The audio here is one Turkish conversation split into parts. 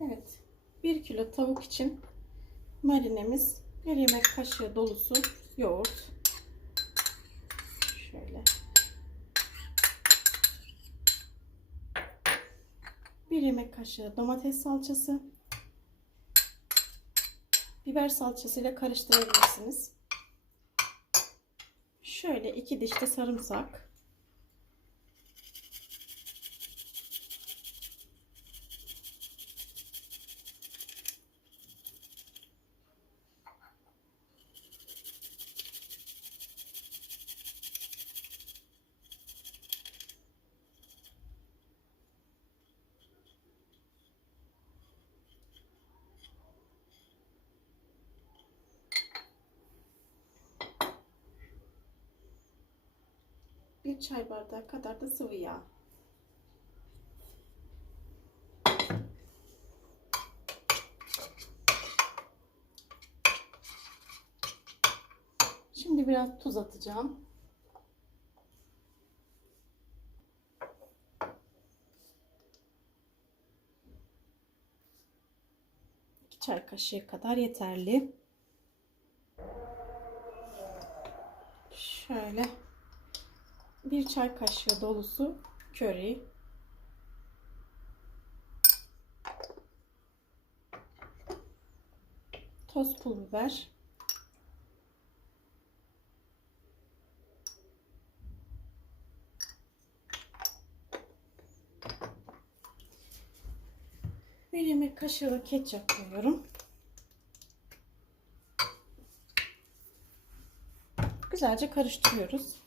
Evet. 1 kilo tavuk için marinemiz 1 yemek kaşığı dolusu yoğurt. Şöyle. 1 yemek kaşığı domates salçası. Biber salçasıyla karıştırabilirsiniz. Şöyle 2 diş de sarımsak. Bir çay bardağı kadar da sıvı yağ. Şimdi biraz tuz atacağım. İki çay kaşığı kadar yeterli. Şöyle bir çay kaşığı dolusu köri. Toz pul biber. Bir yemek kaşığı ketçap koyuyorum. Güzelce karıştırıyoruz.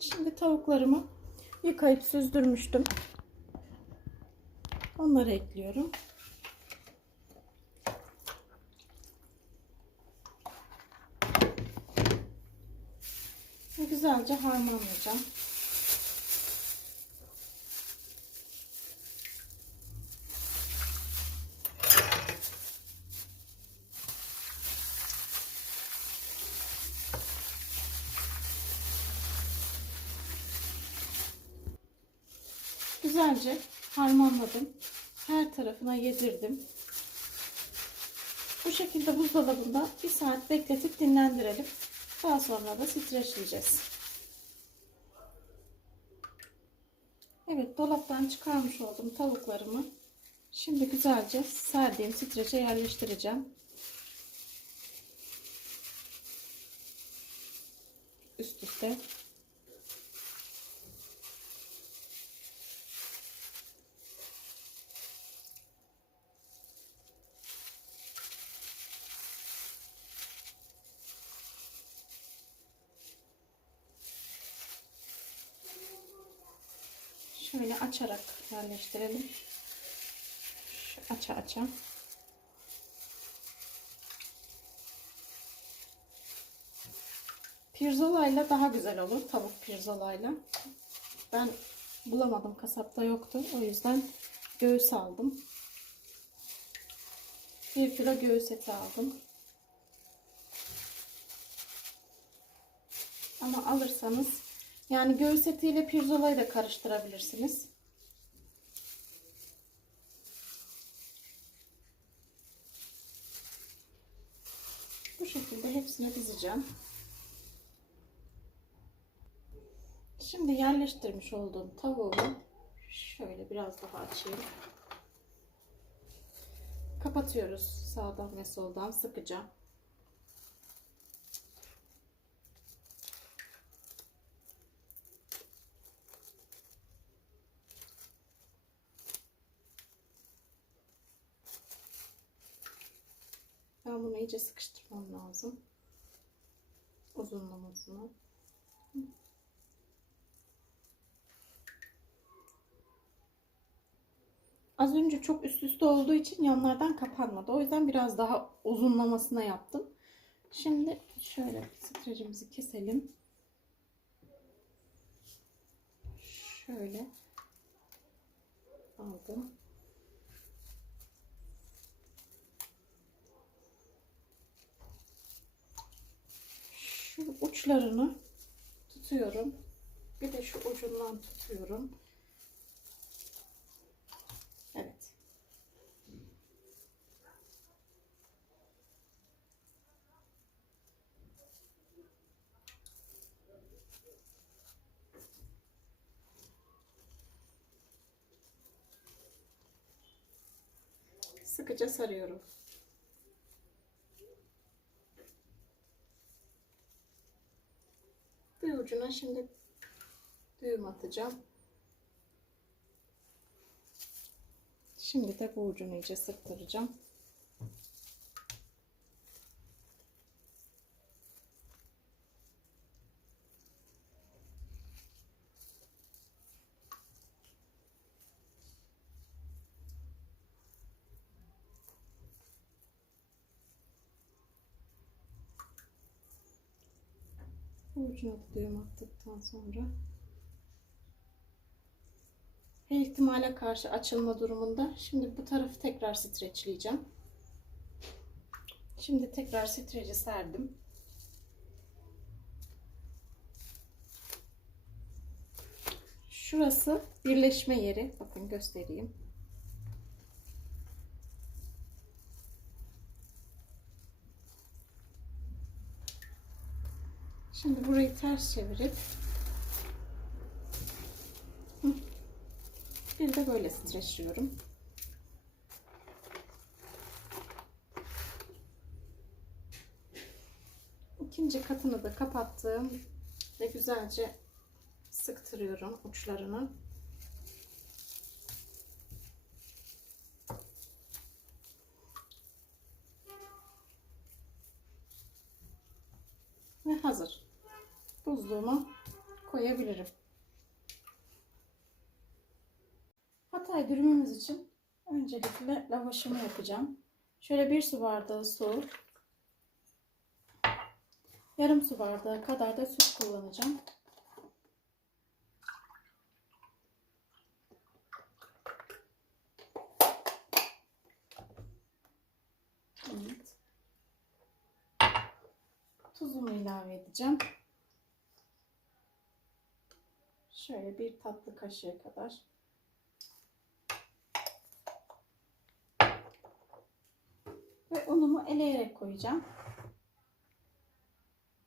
Şimdi tavuklarımı yıkayıp süzdürmüştüm. Onları ekliyorum. Güzelce harmanlayacağım. Güzelce harmanladım. Her tarafına yedirdim. Bu şekilde buzdolabında bir saat bekletip dinlendirelim. Daha sonra da streçleyeceğiz. Evet dolaptan çıkarmış oldum tavuklarımı. Şimdi güzelce serdiğim streçe yerleştireceğim. Üst üste Şöyle açarak yerleştirelim. Aça aça. Pirzolayla daha güzel olur. Tavuk pirzolayla. Ben bulamadım. Kasapta yoktu. O yüzden göğüs aldım. 1 kilo göğüs eti aldım. Ama alırsanız yani göğüs etiyle pirzolayı da karıştırabilirsiniz. Bu şekilde hepsini dizeceğim. Şimdi yerleştirmiş olduğum tavuğumu şöyle biraz daha açayım. Kapatıyoruz sağdan ve soldan sıkıca. iyice sıkıştırmam lazım. Uzunlamasını. Az önce çok üst üste olduğu için yanlardan kapanmadı. O yüzden biraz daha uzunlamasına yaptım. Şimdi şöyle streçimizi keselim. Şöyle aldım. Şu uçlarını tutuyorum. Bir de şu ucundan tutuyorum. Evet. Sıkıca sarıyorum. Bir ucuna şimdi düğüm atacağım. Şimdi de bu ucunu iyice sıktıracağım. Bu ucuna da düğüm attıktan sonra her ihtimale karşı açılma durumunda şimdi bu tarafı tekrar streçleyeceğim. Şimdi tekrar streci serdim. Şurası birleşme yeri. Bakın göstereyim. Şimdi burayı ters çevirip bir de böyle streçliyorum. İkinci katını da kapattım ve güzelce sıktırıyorum uçlarını. Ve hazır. Buzluğuma koyabilirim. Hatay dürümümüz için öncelikle lavaşımı yapacağım. Şöyle bir su bardağı su, yarım su bardağı kadar da süt kullanacağım. Evet. Tuzumu ilave edeceğim. Şöyle bir tatlı kaşığı kadar. Unumu eleyerek koyacağım.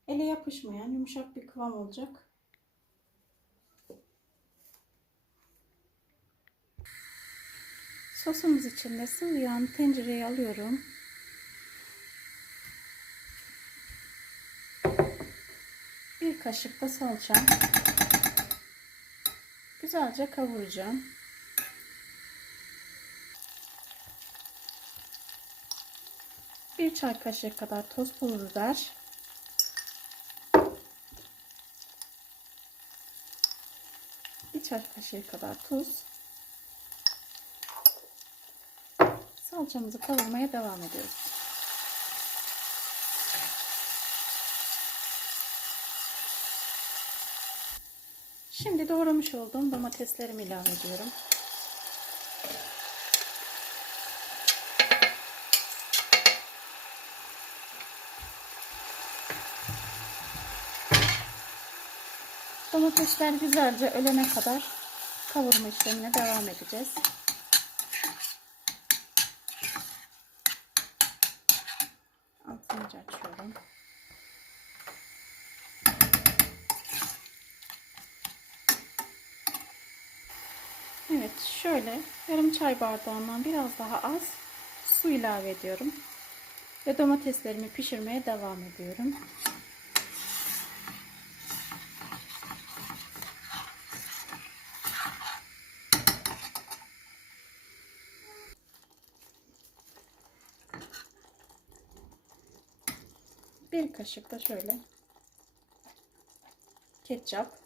Ele yapışmayan yumuşak bir kıvam olacak. Sosumuz için de sıvı yağını tencereye alıyorum. Bir kaşık da salça. Güzelce kavuracağım. Bir çay kaşığı kadar toz pul biber. Bir çay kaşığı kadar tuz. Salçamızı kavurmaya devam ediyoruz. Şimdi doğramış olduğum domateslerimi ilave ediyorum. Domatesler güzelce ölene kadar kavurma işlemine devam edeceğiz. Altını açıyorum. Evet şöyle yarım çay bardağından biraz daha az su ilave ediyorum. Ve domateslerimi pişirmeye devam ediyorum. Da şöyle ketçap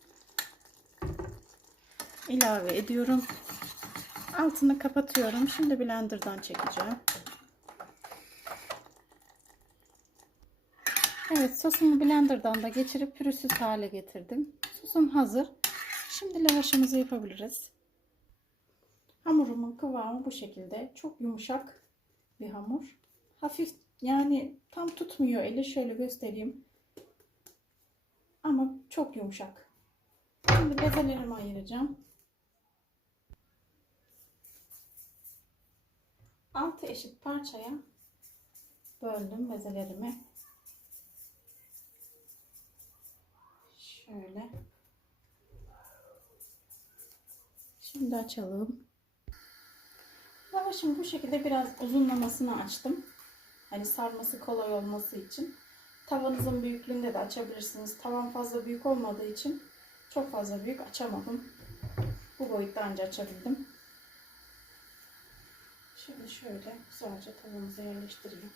ilave ediyorum. Altını kapatıyorum. Şimdi blenderdan çekeceğim. Evet sosumu blenderdan da geçirip pürüzsüz hale getirdim. Sosum hazır. Şimdi lavaşımızı yapabiliriz. Hamurumun kıvamı bu şekilde. Çok yumuşak bir hamur. Hafif yani tam tutmuyor eli. Şöyle göstereyim. Ama çok yumuşak. Şimdi bezelerimi ayıracağım. 6 eşit parçaya böldüm bezelerimi. Şöyle. Şimdi açalım. Lavaşımı bu şekilde biraz uzunlamasını açtım. Hani sarması kolay olması için. Tavanızın büyüklüğünde de açabilirsiniz. Tavan fazla büyük olmadığı için çok fazla büyük açamadım. Bu boyutta anca açabildim. Şimdi şöyle güzelce tavamıza yerleştireyim.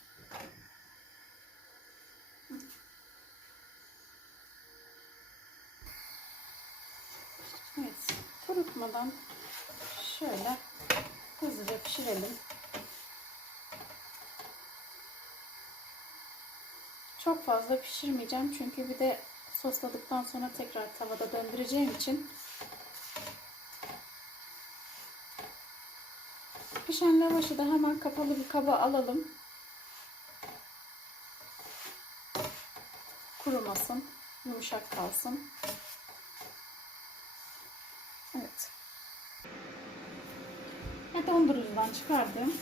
Evet, kurutmadan şöyle hızlıca pişirelim. Çok fazla pişirmeyeceğim çünkü bir de sosladıktan sonra tekrar tavada döndüreceğim için Pişen lavaşı da hemen kapalı bir kaba alalım. Kurumasın, yumuşak kalsın. Evet. Ve dondurucudan çıkardım.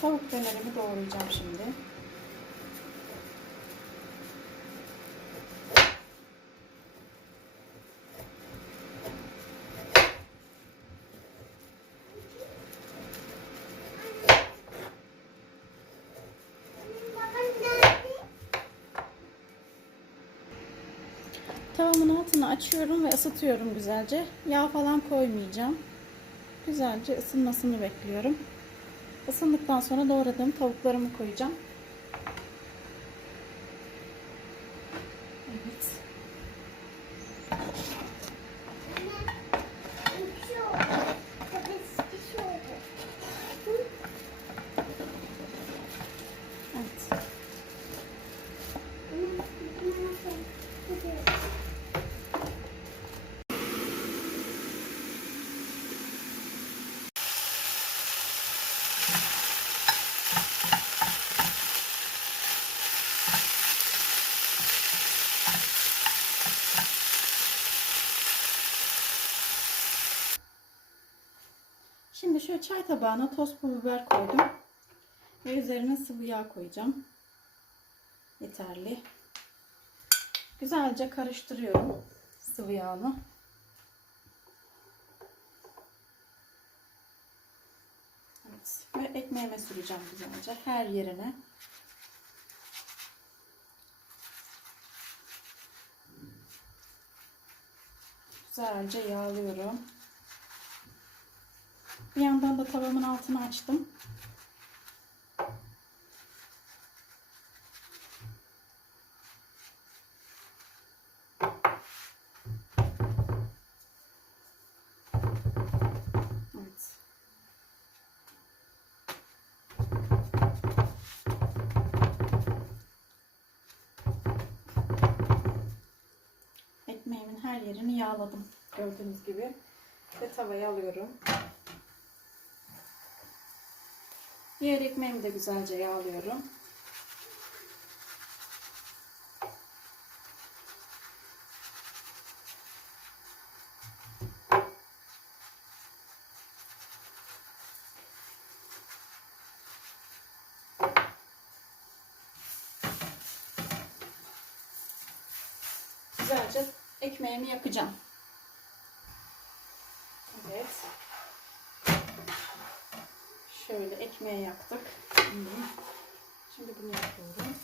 Tavuk dönerimi doğrayacağım şimdi. Tavamın altını açıyorum ve ısıtıyorum güzelce. Yağ falan koymayacağım. Güzelce ısınmasını bekliyorum. Isındıktan sonra doğradığım tavuklarımı koyacağım. Evet. Evet. Şimdi şöyle çay tabağına toz pul biber koydum. Ve üzerine sıvı yağ koyacağım. Yeterli. Güzelce karıştırıyorum sıvı yağını. Evet. Ve ekmeğime süreceğim güzelce her yerine. Güzelce yağlıyorum. Bir yandan da tavamın altını açtım. Evet. Ekmeğimin her yerini yağladım. Gördüğünüz gibi. Ve tavaya alıyorum. Diğer ekmeğimi de güzelce yağlıyorum. Güzelce ekmeğimi yakacağım. Evet. Şöyle ekmeği yaktık. Şimdi, bunu yapıyorum.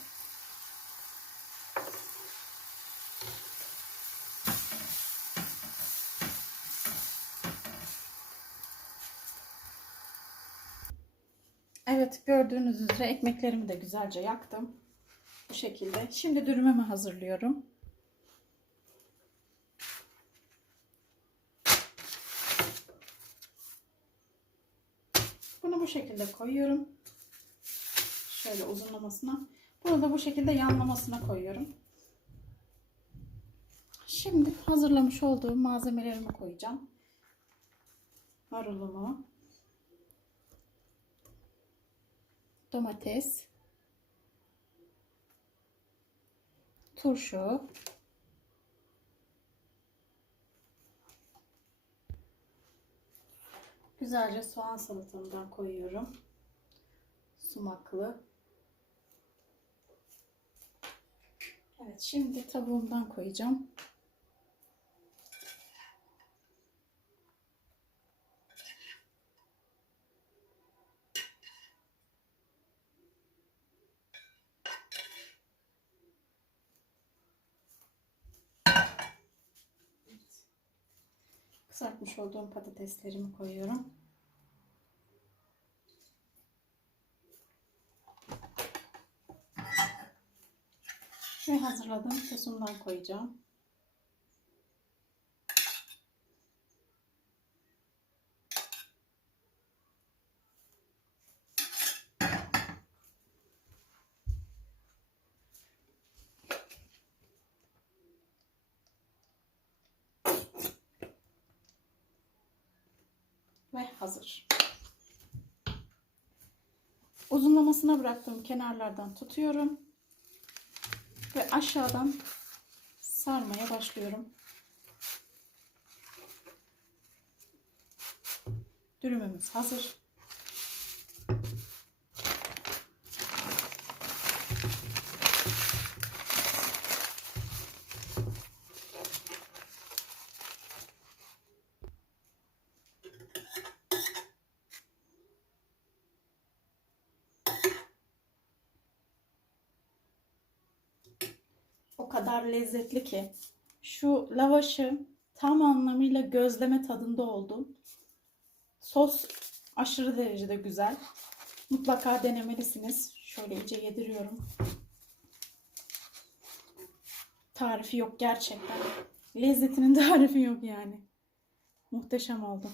Evet gördüğünüz üzere ekmeklerimi de güzelce yaktım. Bu şekilde. Şimdi dürümümü hazırlıyorum. Bunu bu şekilde koyuyorum. Şöyle uzunlamasına. Bunu da bu şekilde yanlamasına koyuyorum. Şimdi hazırlamış olduğum malzemelerimi koyacağım. Marulumu, domates, turşu, güzelce soğan salatamdan koyuyorum. Sumaklı. Evet şimdi tavuğumdan koyacağım. Kızartmış olduğum patateslerimi koyuyorum. Ve hazırladığım sosumdan koyacağım. Ve hazır. Uzunlamasına bıraktığım kenarlardan tutuyorum. Ve aşağıdan sarmaya başlıyorum. Dürümümüz hazır. O kadar lezzetli ki. Şu lavaşı tam anlamıyla gözleme tadında oldu. Sos aşırı derecede güzel. Mutlaka denemelisiniz. Şöyle iyice yediriyorum. Tarifi yok gerçekten. Lezzetinin tarifi yok yani. Muhteşem oldu.